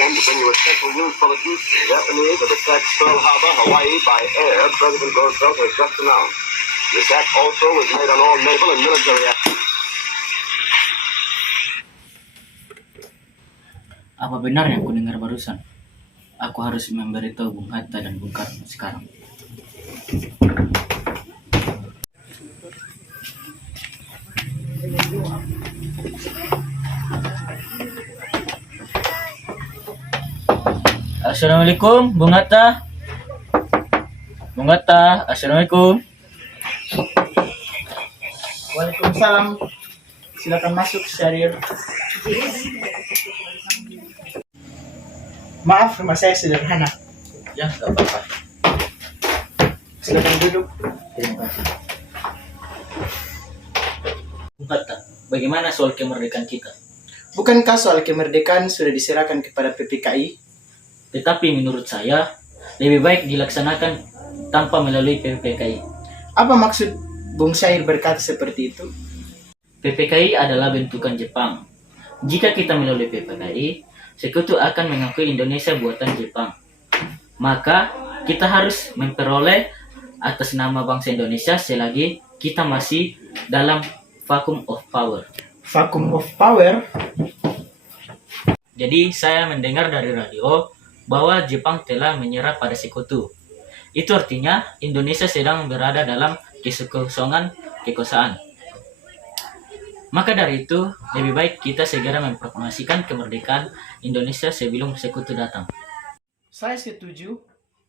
program to bring you a special news bulletin. Japanese have attacked Pearl Harbor, Hawaii by air. President Roosevelt has just announced. This act also was made on all naval and military actions. Apa benar yang kudengar barusan? Aku harus memberitahu Bung Hatta dan Bung Karno sekarang. Assalamualaikum, Bung Hatta. Bung Hatta, assalamualaikum. Waalaikumsalam. Silakan masuk, Syahrir. Maaf, rumah saya sederhana. Ya, nggak apa-apa. Silakan duduk. Terima kasih. Bung Hatta, bagaimana soal kemerdekaan kita? Bukankah soal kemerdekaan sudah diserahkan kepada PPKI? Tetapi menurut saya, lebih baik dilaksanakan tanpa melalui PPKI. Apa maksud Bung Syahir berkata seperti itu? PPKI adalah bentukan Jepang. Jika kita melalui PPKI, sekutu akan mengakui Indonesia buatan Jepang. Maka kita harus memperoleh atas nama bangsa Indonesia selagi kita masih dalam vacuum of power. Vacuum of power? Jadi saya mendengar dari radio bahwa Jepang telah menyerah pada sekutu. Itu artinya Indonesia sedang berada dalam kekosongan kekuasaan. Maka dari itu, lebih baik kita segera memproklamasikan kemerdekaan Indonesia sebelum sekutu datang. Saya setuju,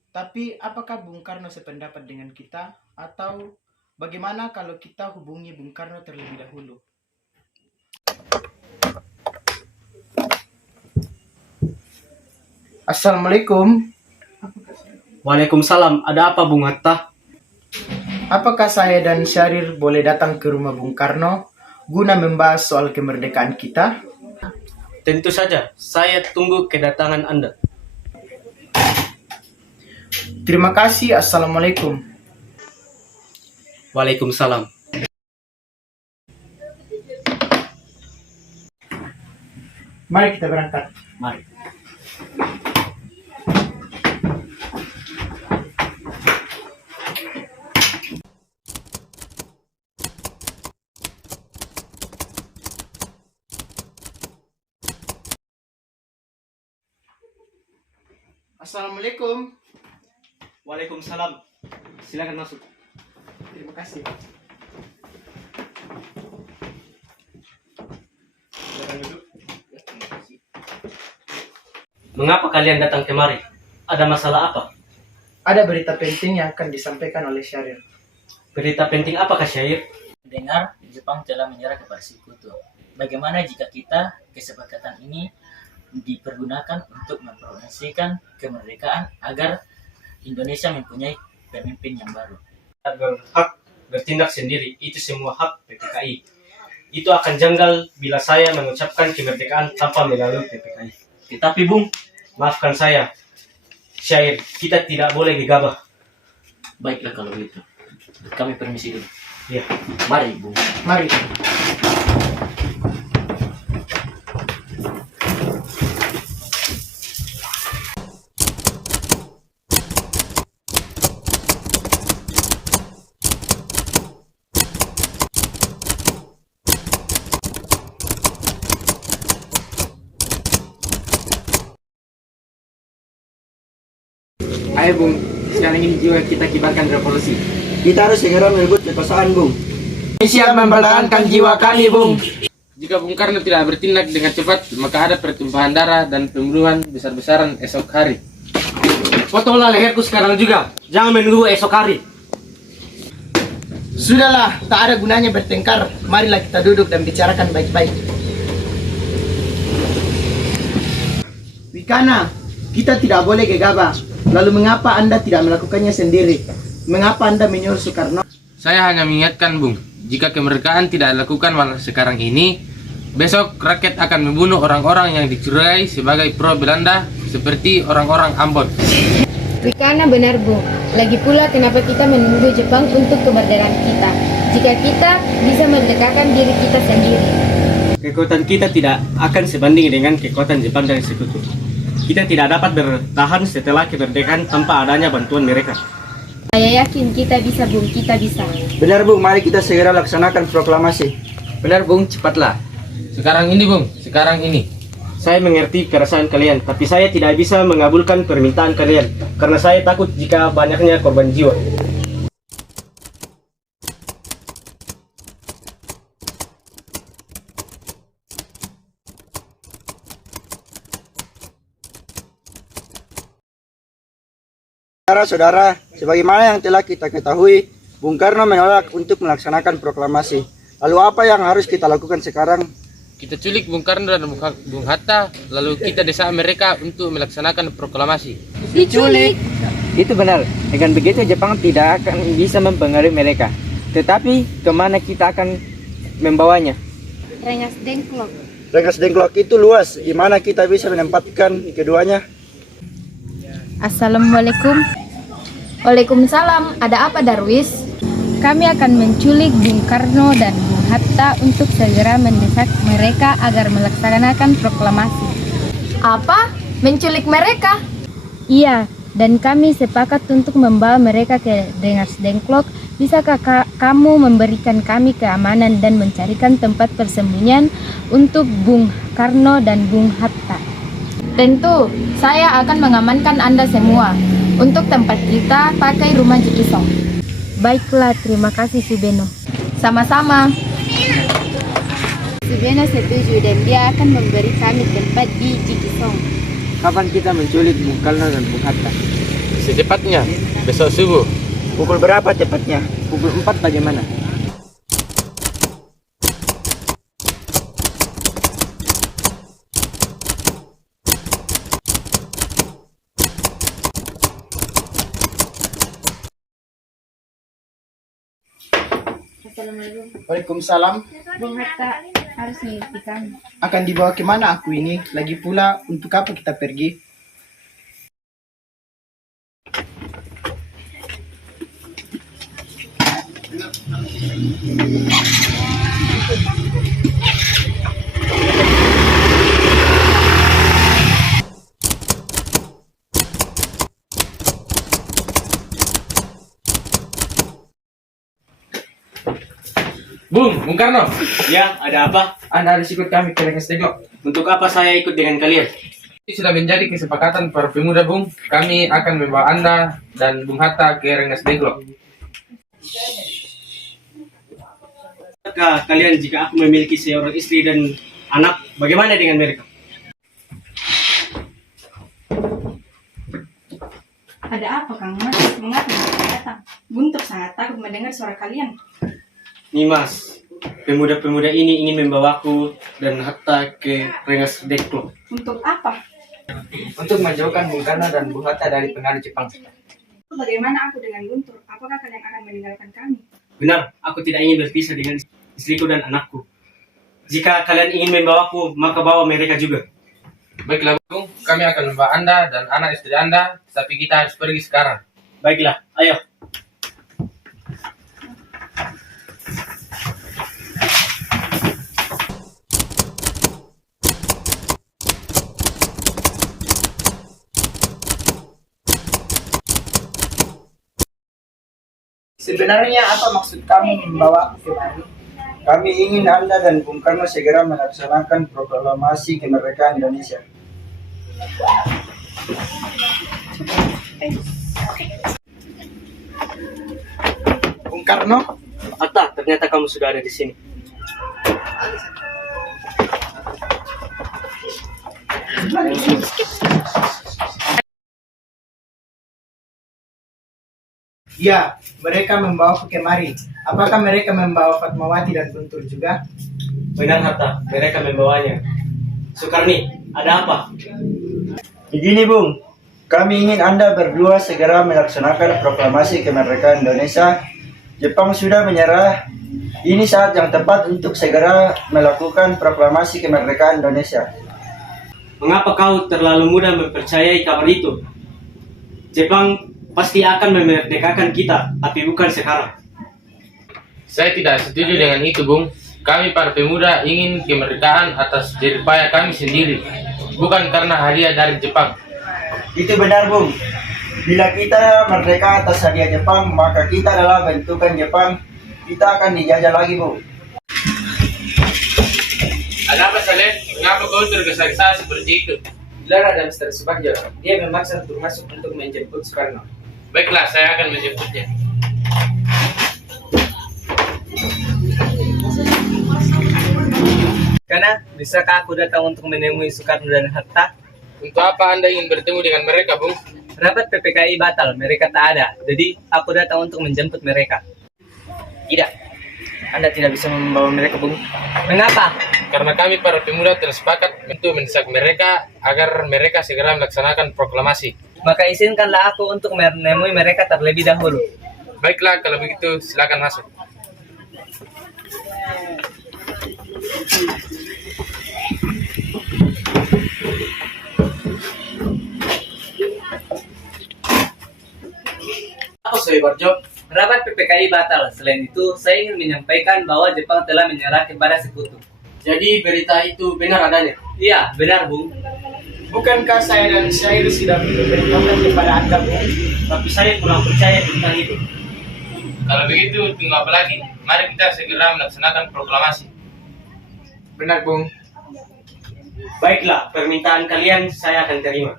tapi apakah Bung Karno sependapat dengan kita? Atau bagaimana kalau kita hubungi Bung Karno terlebih dahulu? Assalamualaikum. Waalaikumsalam. Ada apa, Bung Hatta? Apakah saya dan Syahrir boleh datang ke rumah Bung Karno guna membahas soal kemerdekaan kita? Tentu saja. Saya tunggu kedatangan Anda. Terima kasih. Assalamualaikum. Waalaikumsalam. Mari kita berangkat. Mari. Assalamualaikum. Waalaikumsalam. Silakan masuk. Terima kasih. Silakan duduk. Mengapa kalian datang kemari? Ada masalah apa? Ada berita penting yang akan disampaikan oleh Syahrir. Berita penting apakah, Syahir? Dengar Jepang telah menyerah kepada sekutu. Bagaimana jika kita kesepakatan ini dipergunakan untuk mempromosikan kemerdekaan agar Indonesia mempunyai pemimpin yang baru? Hak bertindak sendiri, itu semua hak PPKI. Itu akan janggal bila saya mengucapkan kemerdekaan tanpa melalui PPKI. Tetapi Bung, maafkan saya, Syahir, kita tidak boleh gegabah. Baiklah kalau begitu. Kami permisi dulu. Ya. Mari, Bung. Mari. Ayo Bung, sekarang ini juga kita kibarkan revolusi. Kita harus segera merebut kekuasaan Bung. Siap mempertahankan jiwa kami Bung. Jika Bung Karno tidak bertindak dengan cepat, maka ada pertumpahan darah dan pembunuhan besar-besaran esok hari. Potonglah leherku sekarang juga. Jangan menunggu esok hari. Sudahlah, tak ada gunanya bertengkar. Marilah kita duduk dan bicarakan baik-baik. Wikana, kita tidak boleh gegabah. Lalu mengapa Anda tidak melakukannya sendiri? Mengapa Anda menyuruh Soekarno? Saya hanya mengingatkan Bung, jika kemerdekaan tidak dilakukan malah sekarang ini, besok rakyat akan membunuh orang-orang yang dicurigai sebagai pro Belanda seperti orang-orang Ambon. Wikana benar Bu, lagi pula kenapa kita menunggu Jepang untuk kemerdekaan kita, jika kita bisa merdekakan diri kita sendiri. Kekuatan kita tidak akan sebanding dengan kekuatan Jepang dari sekutu. kita tidak dapat bertahan setelah kemerdekaan tanpa adanya bantuan mereka. Saya yakin kita bisa, Bung. Kita bisa. Benar Bung, mari kita segera laksanakan proklamasi. Benar Bung, cepatlah. Sekarang ini Bung, sekarang ini. Saya mengerti perasaan kalian, tapi saya tidak bisa mengabulkan permintaan kalian karena saya takut jika banyaknya korban jiwa. Saudara-saudara, sebagaimana yang telah kita ketahui, Bung Karno menolak untuk melaksanakan proklamasi. Lalu apa yang harus kita lakukan sekarang? Kita culik Bung Karno dan Bung Hatta, lalu kita desak mereka untuk melaksanakan proklamasi. Diculik. Itu benar. Dengan begitu Jepang tidak akan bisa mempengaruhi mereka. Tetapi kemana kita akan membawanya? Rengas Dengklok. Rengas Dengklok itu luas. Di mana kita bisa menempatkan keduanya? Assalamualaikum. Waalaikumsalam. Ada apa, Darwis? Kami akan menculik Bung Karno dan Bung Hatta untuk segera mendesak mereka agar melaksanakan proklamasi. Apa? Menculik mereka? Iya, dan kami sepakat untuk membawa mereka ke Rengas Dengklok. Bisakah kamu memberikan kami keamanan dan mencarikan tempat persembunyian untuk Bung Karno dan Bung Hatta? Tentu, saya akan mengamankan Anda semua. Untuk tempat kita, pakai rumah Jikisong. Baiklah, terima kasih Subeno. Sama-sama. Subeno setuju dan dia akan memberi kami tempat di Jikisong. Kapan kita menculik Bung Karno dan Bung Hatta? Secepatnya, besok subuh. Pukul berapa tepatnya? Pukul 4 bagaimana? Assalamualaikum. Waalaikumsalam. Bung Hatta harus mengikuti kami. Akan dibawa kemana aku ini? Lagi pula, untuk apa kita pergi? Bung Karno. Ya, ada apa? Anda harus ikut kami ke Rengas Dengklok. Untuk apa saya ikut dengan kalian? Ini sudah menjadi kesepakatan para pemuda Bung. Kami akan membawa Anda dan Bung Hatta ke Rengas Dengklok. Kalian jika aku memiliki seorang istri dan anak, bagaimana dengan mereka? Ada apa, Kang Mas? Mengapa mereka datang? Guntur sangat takut mendengar suara kalian. Nimas, pemuda-pemuda ini ingin membawaku dan Hatta ke Rengas Dengklok. Untuk apa? Untuk menjauhkan Bung Karno dan Bung Hatta dari pengaruh Jepang. Bagaimana aku dengan Guntur? Apakah kalian akan meninggalkan kami? Benar, aku tidak ingin berpisah dengan istriku dan anakku. Jika kalian ingin membawaku, maka bawa mereka juga. Baiklah Bung, kami akan membawa Anda dan anak istri Anda, tapi kita harus pergi sekarang. Baiklah, ayo. Sebenarnya apa maksud kamu membawa kemari? Kami ingin Anda dan Bung Karno segera melaksanakan proklamasi kemerdekaan Indonesia. Bung Karno? Hatta, ternyata kamu sudah ada di sini. Ya, mereka membawa kemari. Apakah mereka membawa Fatmawati dan Guntur juga? Benar Hatta, mereka membawanya. Sukarni, ada apa? Begini Bung, kami ingin Anda berdua segera melaksanakan proklamasi kemerdekaan Indonesia. Jepang sudah menyerah. Ini saat yang tepat untuk segera melakukan proklamasi kemerdekaan Indonesia. Mengapa kau terlalu mudah mempercayai kabar itu? Jepang pasti akan memerdekakan kita, tapi bukan sekarang. Saya tidak setuju dengan itu Bung. Kami para pemuda ingin kemerdekaan atas jerih payah kami sendiri, bukan karena hadiah dari Jepang. Itu benar, Bung. Bila kita merdeka atas hadiah Jepang, maka kita adalah bentukan Jepang. Kita akan dijajah lagi, Bung. Ada apa, Saleh? Mengapa kau tergesa-gesa seperti itu? Lara dan Mr. Subagjo, dia memaksa untuk masuk untuk menjemput Soekarno. Baiklah, saya akan menjemputnya. Karena, bisakah aku datang untuk menemui Soekarno dan Hatta? Untuk apa Anda ingin bertemu dengan mereka, Bung? Rapat PPKI batal, mereka tak ada. Jadi, aku datang untuk menjemput mereka. Tidak, Anda tidak bisa membawa mereka, Bung. Mengapa? Karena kami para pemuda telah sepakat untuk mendesak mereka agar mereka segera melaksanakan proklamasi. Maka izinkanlah aku untuk menemui mereka terlebih dahulu. Baiklah, kalau begitu silakan masuk. Apa Soebarjo? Rapat PPKI batal. Selain itu, saya ingin menyampaikan bahwa Jepang telah menyerah kepada sekutu. Jadi berita itu benar adanya? Iya, benar, Bung. Bukankah saya dan Syair sudah memberitahukan kepada Anda, Bung? Tapi saya kurang percaya tentang itu. Kalau begitu, tunggu apa lagi? Mari kita segera melaksanakan proklamasi. Benar, Bung. Baiklah, permintaan kalian saya akan terima.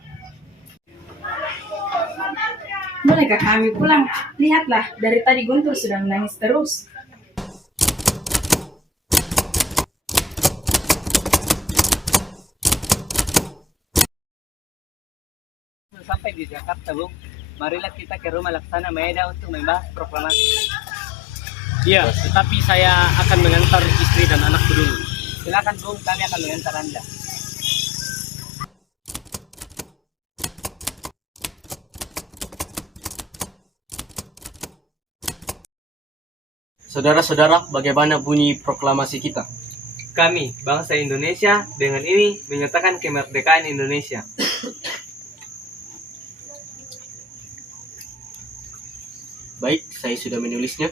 Bolehkah kami pulang? Lihatlah, dari tadi Guntur sudah menangis terus. Sampai di Jakarta, Bung. Marilah kita ke rumah Laksana Maeda untuk membahas proklamasi. Iya, tetapi saya akan mengantar istri dan anakku dulu. Silakan, Bung, kami akan mengantar Anda. Saudara-saudara, bagaimana bunyi proklamasi kita? Kami, bangsa Indonesia, dengan ini menyatakan kemerdekaan Indonesia. Baik, saya sudah menulisnya.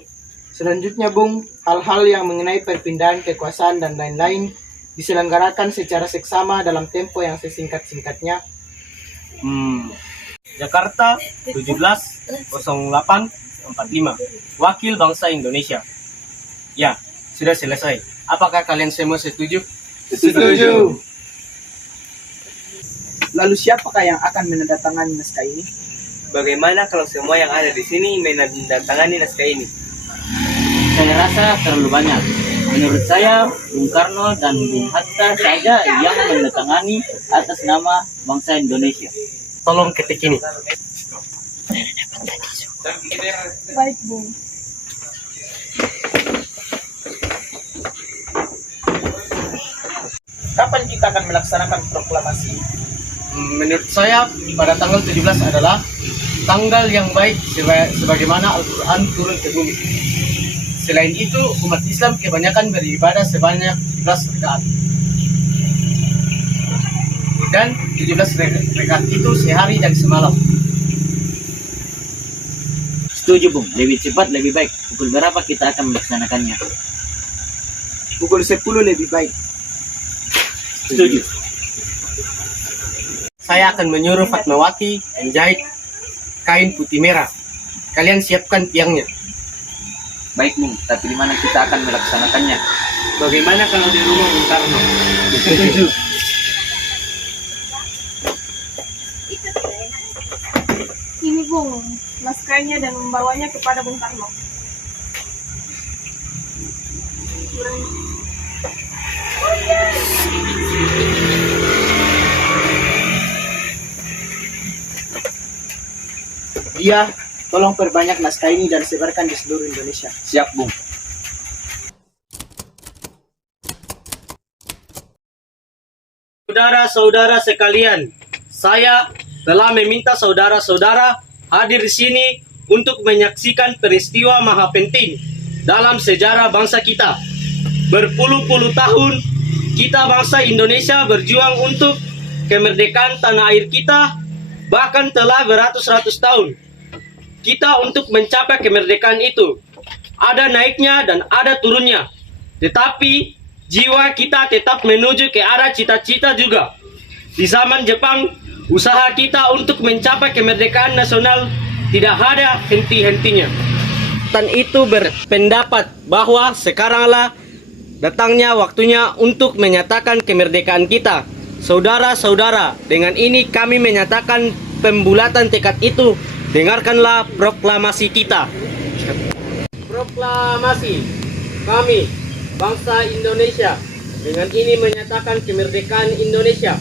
Selanjutnya, Bung, hal-hal yang mengenai perpindahan kekuasaan dan lain-lain diselenggarakan secara seksama dalam tempo yang sesingkat-singkatnya. Jakarta 17.08.45. Wakil Bangsa Indonesia. Ya, sudah selesai. Apakah kalian semua setuju? Setuju. Lalu siapakah yang akan menandatangani naskah ini? Bagaimana kalau semua yang ada di sini menandatangani naskah ini? Saya rasa terlalu banyak. Menurut saya, Bung Karno dan Bung Hatta saja yang menandatangani atas nama bangsa Indonesia. Tolong ketik ini. Baik, Bung. Kapan kita akan melaksanakan proklamasi? Menurut saya, pada tanggal 17 adalah tanggal yang baik sebagaimana Al-Quran turun ke bumi. Selain itu, umat Islam kebanyakan beribadah sebanyak 17 rakaat. Dan 17 rakaat itu sehari dan semalam. Setuju, Bung. Lebih cepat, lebih baik. Pukul berapa kita akan melaksanakannya? Pukul 10 lebih baik. Setuju. Saya akan menyuruh Fatmawati menjahit kain putih merah. Kalian siapkan tiangnya. Baik, Bung. Tapi di mana kita akan melaksanakannya? Bagaimana kalau di rumah Bung Karno? Setuju. Ini, Bung, naskahnya dan membawanya kepada Bung Karno. Dia, tolong perbanyak naskah ini dan sebarkan di seluruh Indonesia. Siap, Bung. Saudara-saudara sekalian, saya telah meminta saudara-saudara hadir di sini untuk menyaksikan peristiwa maha penting dalam sejarah bangsa kita. Berpuluh-puluh tahun kita bangsa Indonesia berjuang untuk kemerdekaan tanah air kita, bahkan telah beratus-ratus tahun kita untuk mencapai kemerdekaan itu. Ada naiknya dan ada turunnya. Tetapi jiwa kita tetap menuju ke arah cita-cita juga. Di zaman Jepang, usaha kita untuk mencapai kemerdekaan nasional tidak ada henti-hentinya. Dan itu berpendapat bahwa sekaranglah datangnya waktunya untuk menyatakan kemerdekaan kita. Saudara-saudara, dengan ini kami menyatakan pembulatan tekad itu. Dengarkanlah proklamasi kita. Proklamasi kami, bangsa Indonesia, dengan ini menyatakan kemerdekaan Indonesia.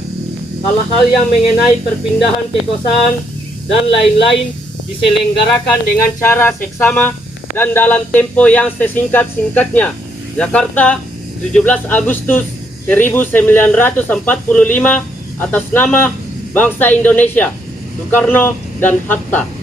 Hal-hal yang mengenai perpindahan kekuasaan dan lain-lain diselenggarakan dengan cara seksama dan dalam tempo yang sesingkat-singkatnya. Jakarta, 17 Agustus 1945, atas nama bangsa Indonesia, Soekarno dan Hatta.